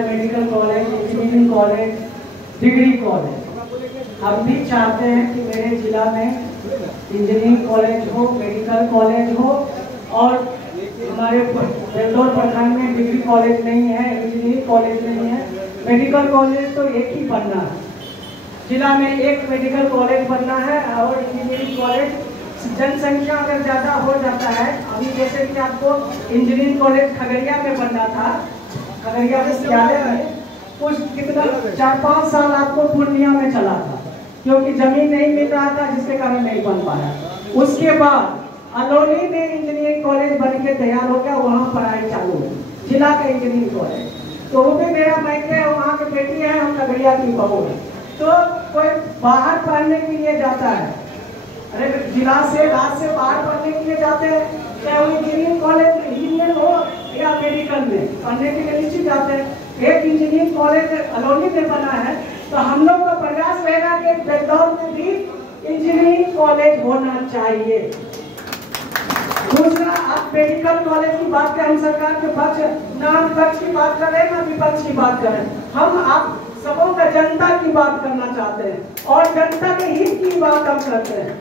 चाहे medical college, engineering college, degree college. हम भी चाहते हैं कि मेरे जिला में इंजीनियरिंग कॉलेज हो, मेडिकल कॉलेज हो, और हमारे बेलदौर प्रखंड में डिग्री कॉलेज नहीं है, इंजीनियरिंग कॉलेज नहीं है। मेडिकल कॉलेज तो एक ही बनना है, जिला में एक मेडिकल कॉलेज बनना है और इंजीनियरिंग कॉलेज। जनसंख्या अगर ज़्यादा हो जाता है, अभी जैसे कि आपको इंजीनियरिंग कॉलेज खगड़िया में बनना था, खगड़िया विश्वविद्यालय में कुछ कितना 4-5 साल आपको पूर्णिया में चला था, क्योंकि जमीन नहीं मिल रहा था, जिसके कारण नहीं बन पाया। उसके बाद अलौली में इंजीनियरिंग कॉलेज बन के तैयार हो गया, वहाँ पढ़ाई चालू हुई, जिला का इंजीनियरिंग कॉलेज। तो वो भी मेरा मायके है, वहाँ की बेटी है, हम खगड़िया की बहू है। तो कोई बाहर पढ़ने के लिए जाता है, अरे जिला से राज्य से बाहर पढ़ने के लिए जाते हैं, चाहे वो इंजीनियरिंग कॉलेज इंजीनियर हो या मेडिकल में पढ़ने के लिए निश्चित जाते हैं। एक इंजीनियरिंग कॉलेज अलौली में बना है, तो हम लोग का प्रयास रहेगा कि बेलदौर में भी इंजीनियरिंग कॉलेज होना चाहिए। दूसरा, आप मेडिकल कॉलेज की बात करें, हम सरकार के पक्ष ना विपक्ष की बात करें ना विपक्ष की बात करें, हम आप सबों का जनता की बात करना चाहते हैं और जनता के हित की बात हम करते हैं।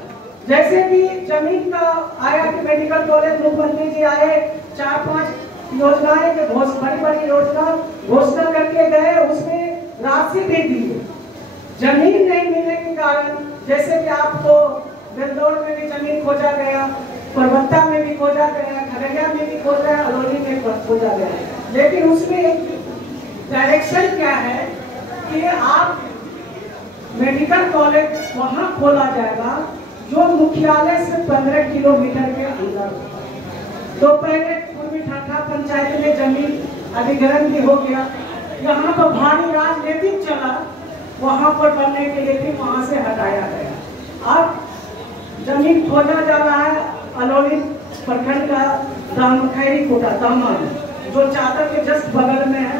जैसे कि जमीन का आया कि मेडिकल कॉलेज मुख्यमंत्री जी आए, 4-5 योजनाएं के बड़ी योजना घोषणा करके गए, उसमें राशि भी दी। जमीन नहीं मिलने के कारण, जैसे कि आपको बेलदौर में भी जमीन खोजा गया, परबत्ता में भी खोजा गया, खगड़िया में भी खोजा गया, अलौली में खोजा गया, लेकिन उसमें एक डायरेक्शन क्या है कि आप मेडिकल कॉलेज वहाँ खोला जाएगा जो मुख्यालय से 15 किलोमीटर के अंदर। तो पहले पूर्वी ठाठा पंचायत में जमीन अधिग्रहण भी हो गया, यहाँ पर भारी राजनीतिक चला, वहाँ पर बनने के लिए भी वहाँ से हटाया गया। अब जमीन खोजा जा रहा है अलौली प्रखंड का खैरी कोटा दामन, जो चादर के जस्ट बगल में है।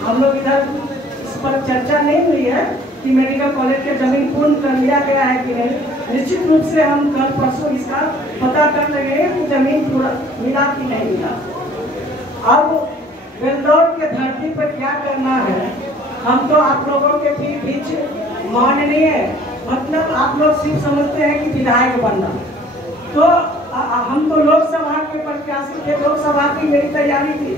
हम लोग इधर इस पर चर्चा नहीं हुई है कि मेडिकल कॉलेज के जमीन पूर्ण कर लिया गया है कि नहीं। निश्चित रूप से हम कल परसों इसका पता कर लेंगे कि जमीन पूरा मिला कि नहीं मिला। अब बेलदौर के धरती पर क्या करना है, हम तो आप लोगों के बीच माननीय, मतलब आप लोग सिर्फ समझते हैं कि विधायक बनना। तो हम तो लोकसभा के प्रत्याशी थे, लोकसभा की मेरी तैयारी थी,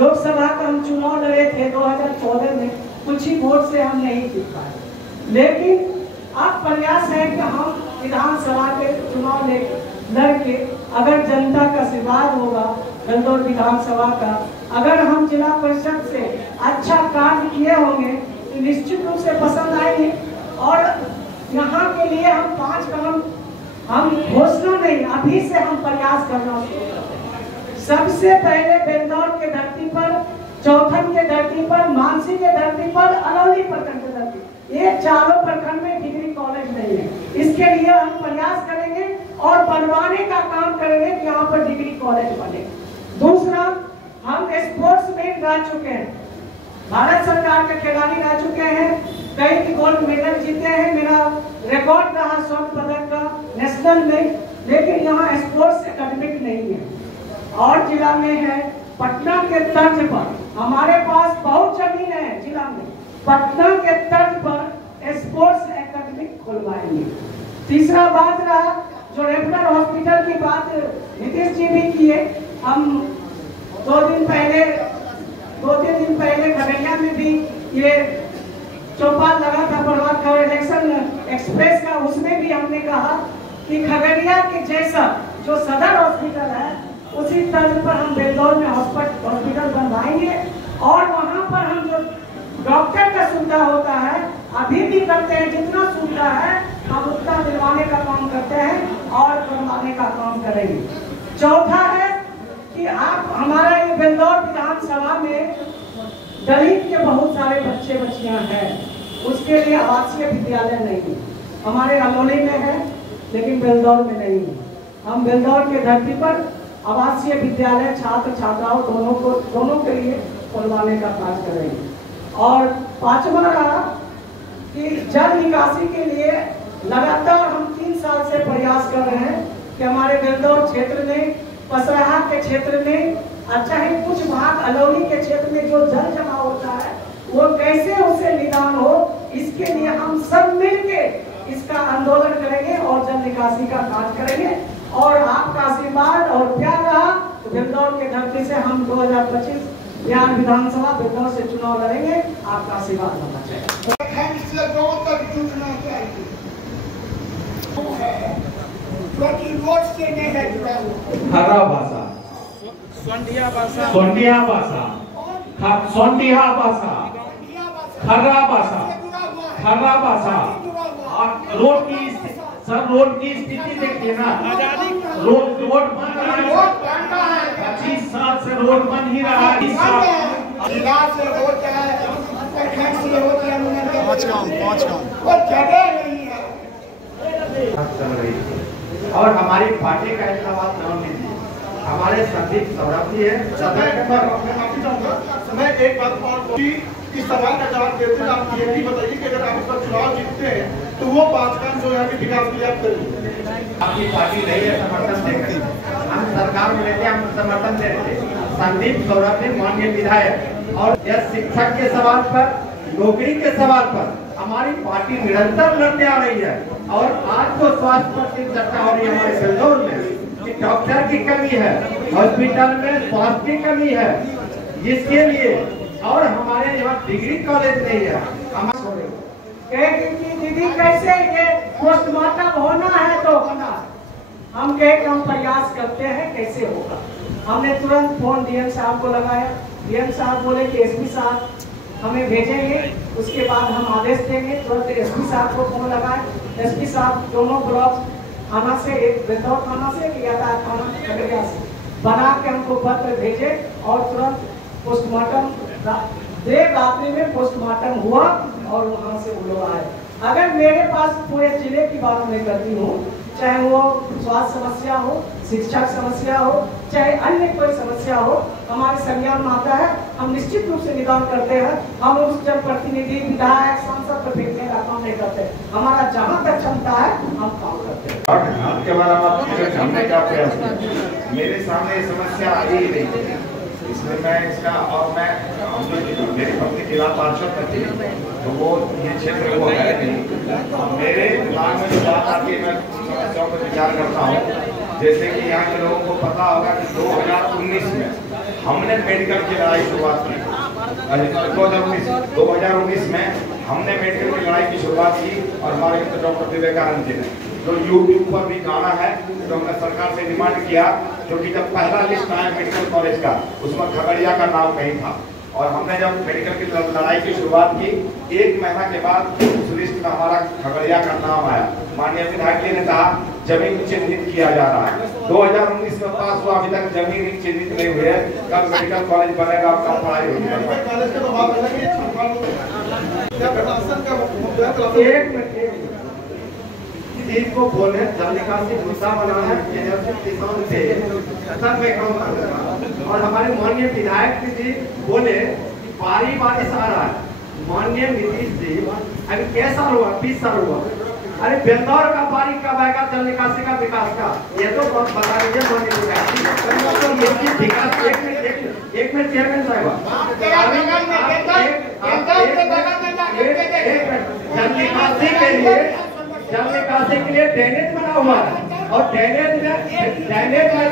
लोकसभा का हम चुनाव लड़े थे 2014 में, कुछ ही वोट से हम नहीं जीत पाए। लेकिन अब प्रयास है कि हम विधानसभा के चुनाव लड़के, अगर जनता का आशीर्वाद होगा बेलदौर विधानसभा का, अगर हम जिला परिषद से अच्छा कार्य किए होंगे तो निश्चित रूप से पसंद आएंगे। और यहाँ के लिए हम 5 काम, हम घोषणा नहीं, अभी से हम प्रयास करना शुरू करते हैं। सबसे पहले बेलदौर के धरती पर, चौथम के धरती पर, मानसी के धरती पर, अलौली प्रखंड के धरती, ये चारों प्रखंड में डिग्री कॉलेज नहीं है। इसके लिए हम प्रयास करेंगे और बनवाने का काम करेंगे कि यहाँ पर डिग्री कॉलेज बने। दूसरा, हम स्पोर्ट्समैन रह चुके हैं, भारत सरकार के खिलाड़ी रह चुके हैं, कई गोल्ड मेडल जीते हैं, मेरा रिकॉर्ड रहा स्वर्ण पदक का नेशनल में। लेकिन यहाँ स्पोर्ट्स एकेडमिक नहीं है। और जिला में है पटना के तर्ज पर, हमारे पास बहुत जमीन है जिला में, पटना के तर्ज पर स्पोर्ट्स एकेडमिक खुलवाएंगे। तीसरा बात रहा जो रेफरल हॉस्पिटल की बात नीतीश जी भी किए, हम 2-3 दिन पहले खगड़िया में भी ये चौपाल लगा था प्रभात खबर इलेक्शन एक्सप्रेस का, उसमें भी हमने कहा कि खगड़िया के जैसा जो सदर हॉस्पिटल है उसी तर्ज पर हम बेलदौर में हॉस्पिटल बनवाएंगे। और वहाँ पर हम जो डॉक्टर का सुविधा होता है अभी भी करते हैं, जितना सुविधा है हम उतना दिलवाने का काम करते हैं और बनवाने का काम करेंगे। चौथा है कि आप हमारा ये बेलदौर विधानसभा में दलित के बहुत सारे बच्चे बच्चियां हैं, उसके लिए आवासीय विद्यालय नहीं है। हमारे अलौली में है लेकिन बेलदौर में नहीं है। हम बेलदौर के धरती पर आवासीय विद्यालय छात्र छात्राओं दोनों के लिए खुलवाने का कार्य करेंगे। और पांचवा रहा कि जल निकासी के लिए लगातार हम 3 साल से प्रयास कर रहे हैं कि हमारे बेलदौर क्षेत्र में, पसराहा के क्षेत्र में, चाहे कुछ भाग अलौली के क्षेत्र में जो जल जमा होता वो कैसे उसे निदान हो, इसके लिए हम सब मिलके इसका आंदोलन करेंगे और जल निकासी का कार्य करेंगे। और आपका आशीर्वाद और प्यार रहा तो बिंदौर के धरती से हम 2025 बिहार विधानसभा बिंदौर से चुनाव लड़ेंगे। आपका आशीर्वाद होना चाहिए। प्रतिरोध से नहीं है जुड़ा हुआ। खरा भाषा, सोंडिया भाषा, सोंडिया भाषा, सोंडिया भाषा, खरा भाषा, खरा भाषा। और रोड की सर, रोड की स्थिति देखिए ना, रोड बन रहा है, 25 साल से रोड बन ही रहा है। जिला से हो चाहे प्रखंड से हो चाहे पाँच काम वो जगह नहीं है। चल रही है। और हमारी पार्टी का इस्तेमाल नाम लीजिए, हमारे संदीप सौरभ जी है। मैं एक बात और इस सवाल का जवाब देते हैं, आप ये भी बताइए कि अगर आप इस पर चुनाव जीतते हैं तो वो 5 काम जो यहाँ के विकास के लिए आप करेंगे। आपकी पार्टी नहीं है समर्थन देकर, हम सरकार में रहते हम समर्थन दे रहे थे। संदीप सौरभ जी माननीय विधायक, और यह शिक्षक के सवाल पर, नौकरी के सवाल पर हमारी पार्टी निरंतर लड़ते आ रही है। और आज जो स्वास्थ्य पर चर्चा हो रही है हमारे बिंदौर में कि डॉक्टर की कमी है, हॉस्पिटल में स्वास्थ्य की कमी है, जिसके लिए और हमारे यहाँ डिग्री कॉलेज नहीं है। दीदी कैसे ये पोस्टमार्टम होना है तो होना, हम कहे हम प्रयास करते हैं कैसे होगा। हमने तुरंत फोन डीएम साहब को लगाया, डीएम साहब बोले कि एसपी साहब हमें भेजेंगे, उसके बाद हम आदेश देंगे। तुरंत एसपी साहब को फोन लगाए, एसपी साहब दोनों ब्लॉक थाना से, एक बिंदौर थाना से, एक यातायात थाना खगड़िया से बना के हमको पत्र भेजे और तुरंत पोस्टमार्टम देर रात्रि में पोस्टमार्टम हुआ और वहाँ से वो लोग आए। अगर मेरे पास पूरे जिले की बात मैं करती हूँ, चाहे वो स्वास्थ्य समस्या हो, शिक्षक समस्या हो, चाहे अन्य कोई समस्या हो, हमारे संज्ञान में आता है, हम निश्चित रूप से निदान करते हैं। हम उस जनप्रतिनिधि, विधायक, सांसद पर फेंकने का काम नहीं करते। हमारा जहाँ तक क्षमता है हम काम करते हैं। आपके बारे में जानने का प्रयास किया, मेरे सामने ये समस्या आई ही नहीं, इसलिए मैं इसका, और मैं मेरी पत्नी जिला पार्षद थी तो वो ये क्षेत्र वो है नहीं। मेरे दिमाग में जो बात आती है मैं समस्याओं पर विचार करता हूँ। जैसे कि यहाँ के लोगों को पता होगा कि 2019 में हमने मेडिकल की लड़ाई शुरुआत की। 2019 में हमने मेडिकल की लड़ाई की शुरुआत की और हमारे मित्र डॉक्टर विवेकानंद जी ने, जो यूट्यूब पर भी गाना है, तो हमने सरकार से डिमांड किया, क्योंकि जब पहला लिस्ट आया मेडिकल कॉलेज का उसमें खगड़िया का नाम नहीं था। और हमने जब मेडिकल की लड़ाई की शुरुआत की, 1 महीना के बाद उस लिस्ट में हमारा खगड़िया का नाम आया। माननीय विधायक जी ने कहा जमीन चिन्हित किया जा रहा है। 2019 में पास हुआ, अभी तक जमीन ही चिन्हित नहीं हुई है। कब मेडिकल कॉलेज बनेगा, कब पढ़ाई होगी। चीज को बोले जल निकासी मुद्दा बनाना है, किसान से सब में काम करना। और हमारे माननीय विधायक जी बोले बारी बारिश आ रहा है। माननीय नीतीश जी अभी क्या साल हुआ, 20 साल हुआ, अरे बिंदौर का पारी कब आएगा जल निकासी का, विकास का, ये तो बहुत बता दीजिए माननीय विकास। एक मिनट चेयरमैन साहब, जल निकासी के लिए ड्रेनेज बना हुआ है और ड्रेनेज में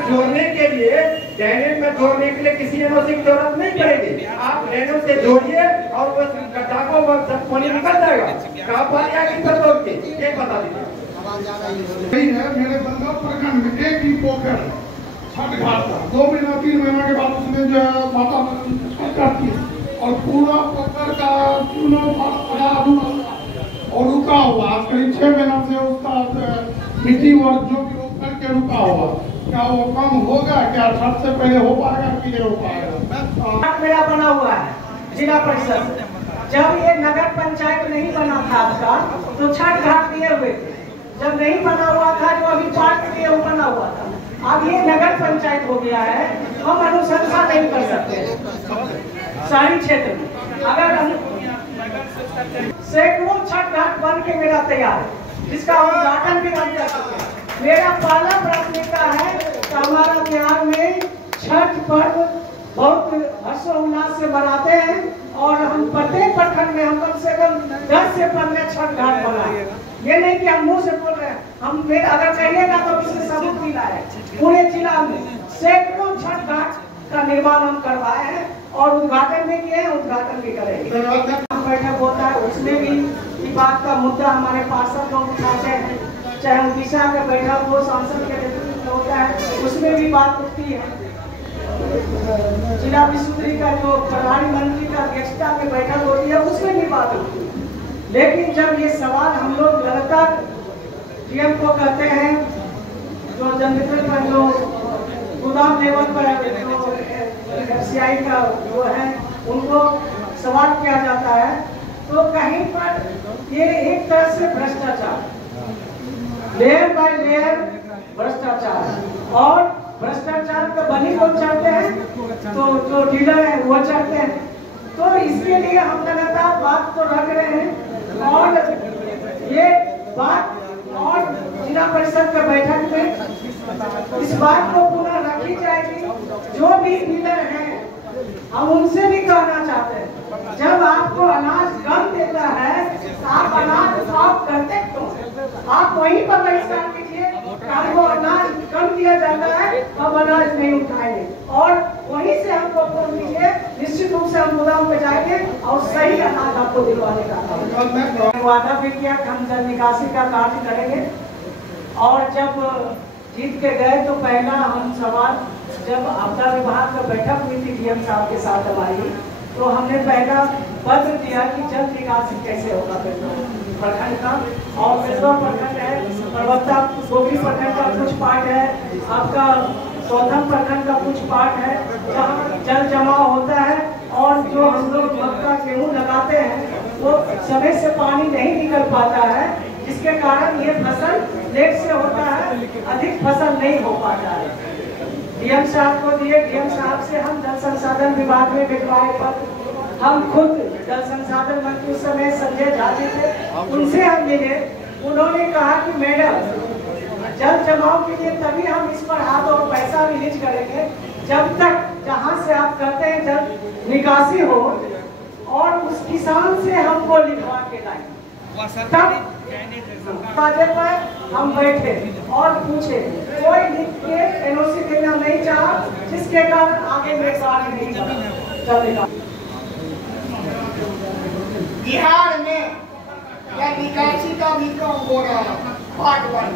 जोड़ने के लिए किसी एनओसी की जरूरत नहीं पड़ेगी। आप ड्रेनेज से जोड़िए और वो गड्ढा को पानी निकल जाएगा। कहाँ पानी आएगी बिंदौर की, ये बता दीजिए। मेरे बिंदौर प्रखंड में एक ही पोखर छठ घाट था, 2 महीना 3 महीना के बाद उसमें जो वातावरण करती है और पूरा पोखर का चूना और रुका हुआ, आज करीब 6 महीना से उसका मिट्टी और जो भी रोक करके रुका हुआ। क्या वो काम होगा, क्या छठ से पहले हो पाएगा कि नहीं हो पाएगा? मेरा बना हुआ है जिला परिषद, जब ये नगर पंचायत नहीं बना था आपका तो छठ घाट दिए हुए थे। जब नहीं बना हुआ था, जो अभी पार्क के लिए बना हुआ था, अब ये नगर पंचायत हो गया है, हम अनुशंसा नहीं कर सकते शहरी क्षेत्र में। अगर हम सैकड़ों छठ घाट बन के मेरा तैयार है, जिसका उद्घाटन भी हम कर सकते हैं। मेरा पहला प्राथमिकता है कि हमारा बिहार में छठ पर्व बहुत हर्षोल्लास से मनाते हैं। और हम प्रत्येक प्रखंड में हम कम से कम 10 से 15 छठ घाट बनाए। ये नहीं कि हम मुंह से बोल रहे हैं, हम फिर अगर कहिएगा तो किसी सबूत मिला है। पूरे जिला में सैकड़ों छठ घाट का निर्माण हम करवाए हैं और उद्घाटन भी किए हैं, उद्घाटन भी करेंगे। बैठक होता है उसमें भी इस बात का मुद्दा हमारे पार्षद लोग उठाते हैं, चाहे उड़ीसा का बैठक हो, सांसद के नेतृत्व में होता है, उसमें भी बात उठती है। जिला विशुद्धि का जो प्रधानमंत्री का अध्यक्षता में बैठक होती है उसमें भी बात होती है। लेकिन जब ये सवाल हम लोग लगातार डीएम को कहते हैं, जो जनमित्र पर जो गोदाम लेवल पर जो FCI का जो है उनको सवाल किया जाता है, तो कहीं पर ये एक तरह से भ्रष्टाचार, लेयर बाय लेयर भ्रष्टाचार, और भ्रष्टाचार का बनी को चढ़ते हैं तो जो डीलर है वो चढ़ते हैं। तो इसके लिए हम लगातार बात को रख रहे हैं और ये बात और जिला परिषद के बैठक में इस बात को पुनः रखी जाएगी। जो भी डीलर हैं हम उनसे भी कहना चाहते हैं, जब आपको अनाज कम देता है आप अनाज साफ करते क्यों? आप वहीं पर बहिष्कार कीजिए, आपको अनाज कम दिया जाता है हम अनाज नहीं उठाएंगे और वहीं से हमको फोन कीजिए, निश्चित रूप से हम गोदाम पे जाएंगे और सही अनाज आपको दिलवाने का वादा भी किया कि हम जल निकासी का कार्य करेंगे। और जब जीत के गए तो पहला हम सवाल, जब आपदा विभाग का बैठक हुई थी डीएम साहब के साथ हमारी, तो हमने पहला पत्र दिया कि जल निकासी कैसे होगा प्रखंड का। और बेलदौर प्रखंड है, प्रवक्ता गोभी प्रखंड का कुछ पार्ट है, आपका सौधम प्रखंड का कुछ पार्ट है जहाँ जल जमाव होता है और जो हम लोग मक्का गेहूँ लगाते हैं वो समय से पानी नहीं निकल पाता है, जिसके कारण ये फसल लेट से होता है, अधिक फसल नहीं हो पाता है। डीएम साहब को दिए, डीएम साहब से हम जल संसाधन विभाग में भिजवाए पत्र, हम खुद जल संसाधन मंत्री उस समय संजय झा जी थे, उनसे हम मिले। उन्होंने कहा कि मैडम जल जमाव के लिए तभी हम इस पर हाथ और पैसा रिलीज करेंगे जब तक जहां से आप कहते हैं जल निकासी हो और उस किसान से हमको लिखवा के लाए। तब बाजे पर हम बैठे और पूछे, कोई लिख के एनओसी देना नहीं चाहा, जिसके कारण आगे में कार्य नहीं चलेगा। बिहार में या निकासी का भी काम हो रहा है, पार्ट 1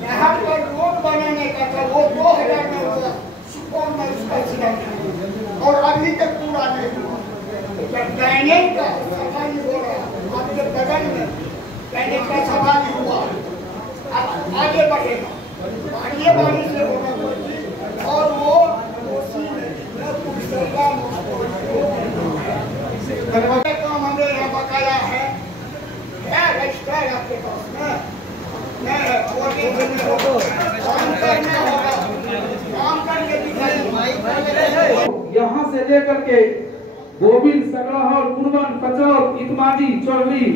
यहाँ पर रोड बनाने का था, वो 2000 में हुआ, सुपौल में उसका शिलान्यास और अभी तक पूरा नहीं हुआ। जब ड्रेनेज का सफाई हो रहा आपके बगल में, ड्रेनेज का सफाई हुआ, अब आगे बढ़ेगा, ये बारी से होगा और वो काम हमें यहाँ बकाया है रजिस्टर आपके पास में यहाँ से लेकर के गोविंद, सगराहर, कुरबन, कचौर, इतमादी, चौरली,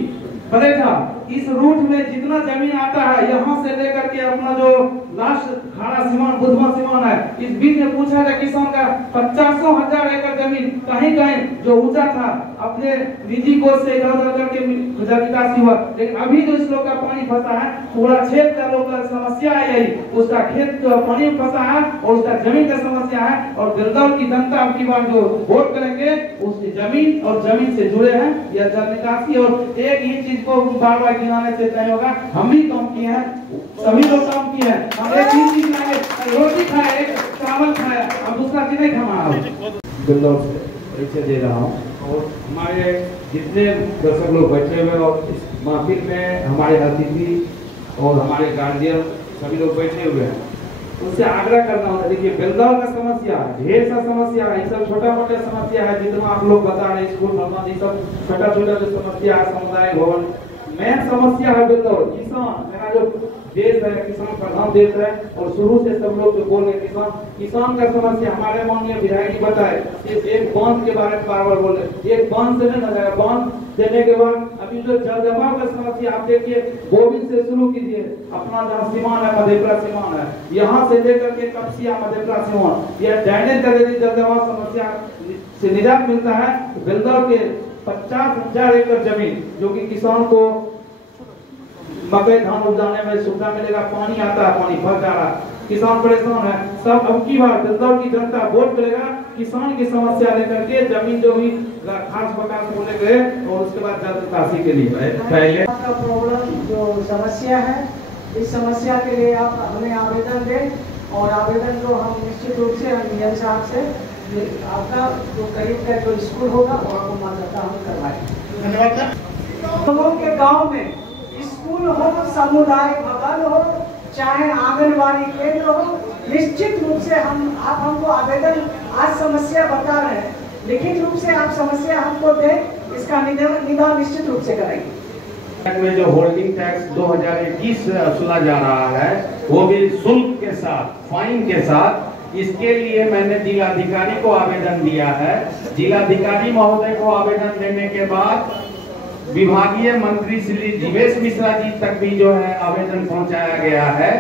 बलेजा, इस रूट में जितना जमीन आता है यहाँ से लेकर के अपना जो लास्ट खाड़ा सीमान, बुधवा सीमान है, इस बीच में पूछा जाए किसान का 50,000 एकड़ जमीन कहीं कहीं जो ऊंचा था अपने निजी कोष से इधर उधर करके विकास हुआ, लेकिन अभी जो इस लोग का पानी फंसा है पूरा क्षेत्र का लोग का समस्या है यही, उसका खेत पानी में फंसा है और उसका जमीन का समस्या है। और बेलदौर की जनता अब की बार जो वोट करेंगे उस जमीन और जमीन से जुड़े हैं या जल निकासी। और एक ही चीज को बार बार गिनाने से नहीं होगा, हम भी काम किए हैं, सभी लोग काम किए हैं, हम एक ही चीज खाए, रोटी खाए, एक चावल खाए, अब दूसरा चीज नहीं खाना। बेलदौर से परिचय दे रहा हूँ और हमारे जितने दर्शक लोग बैठे हुए और इस महफिल में हमारे अतिथि और हमारे गार्जियन सभी लोग बैठे हुए हैं, उससे आग्रह करना होता है। देखिए बेलदौर का समस्या ढेर सा समस्या है, सब छोटा मोटा समस्या है जितना आप लोग बता रहे हैं, स्कूल भवन ये सब छोटा छोटा जो समस्या है, सामुदायिक भवन, मेन समस्या है बेलदौर किसान। मेरा जो देश है किसान प्रधान देश है और शुरू से सब लोग जो बोल रहे किसान का समस्या। हमारे माननीय विधायक जी बताए एक बांध के बारे में बार बार बोल रहे, एक बांध से नहीं लगाया, बांध देने के बाद अभी जो जल जमाव का समस्या आप देखिए, गोविंद से शुरू कीजिए, अपना जहाँ सीमान है मधेपुरा सीमान है, यहाँ से लेकर के कपसिया मधेपुरा सीमान, यह ड्रेनेज का यदि जल जमाव समस्या से निजात मिलता है, बेलदौर के 50,000 एकड़ जमीन जो कि किसान को मकई धान उपजाने में सुविधा मिलेगा, पानी आता है, पानी भर जा रहा है, किसान परेशान है। सब अब की बार बेलदौर की जनता वोट करेगा किसान की समस्या लेकर के, जमीन जो भी खास विकास को लेकर और उसके बाद जल निकासी के लिए पहले का प्रॉब्लम जो समस्या है, इस समस्या के लिए आप हमें आवेदन दें और आवेदन को हम निश्चित रूप से नियम साहब से आपका जो करीब का जो स्कूल होगा वो आपको मान्यता हम करवाएंगे। धन्यवाद। लोगों के गांव में स्कूल हो, सामुदायिक भवन हो, चाहे आंगनबाड़ी केंद्र हो, निश्चित रूप से आप हमको आवेदन आज समस्या बता रहे हैं, लिखित रूप से आप समस्या हमको दें, इसका निदान निश्चित रूप से करेंगे। में जो होल्डिंग टैक्स 2021 वसूला जा रहा है वो भी शुल्क के साथ, फाइन के साथ, इसके लिए मैंने जिलाधिकारी को आवेदन दिया है। जिलाधिकारी महोदय को आवेदन देने के बाद विभागीय मंत्री श्री जीवेश मिश्रा जी तक भी जो है आवेदन पहुंचाया गया है।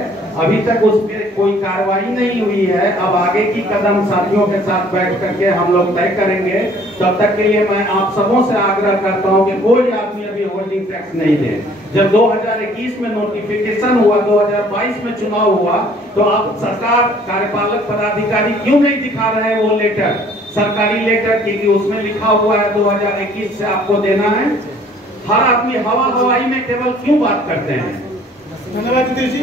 अभी तक उस पर कोई कार्रवाई नहीं हुई है। अब आगे की कदम साथियों के साथ बैठ करके हम लोग तय करेंगे। तब तक के लिए मैं आप सबों से आग्रह करता हूं कि कोई आदमी अभी होल्डिंग टैक्स नहीं दे। जब 2021 में नोटिफिकेशन हुआ, 2022 में चुनाव हुआ, तो आप सरकार कार्यपालक पदाधिकारी क्यों नहीं दिखा रहे हैं वो लेटर, सरकारी लेटर, क्योंकि उसमें लिखा हुआ है 2021 से आपको देना है। हर आदमी हवा हवाई में केवल क्यों बात करते हैं। धन्यवाद जितेश जी।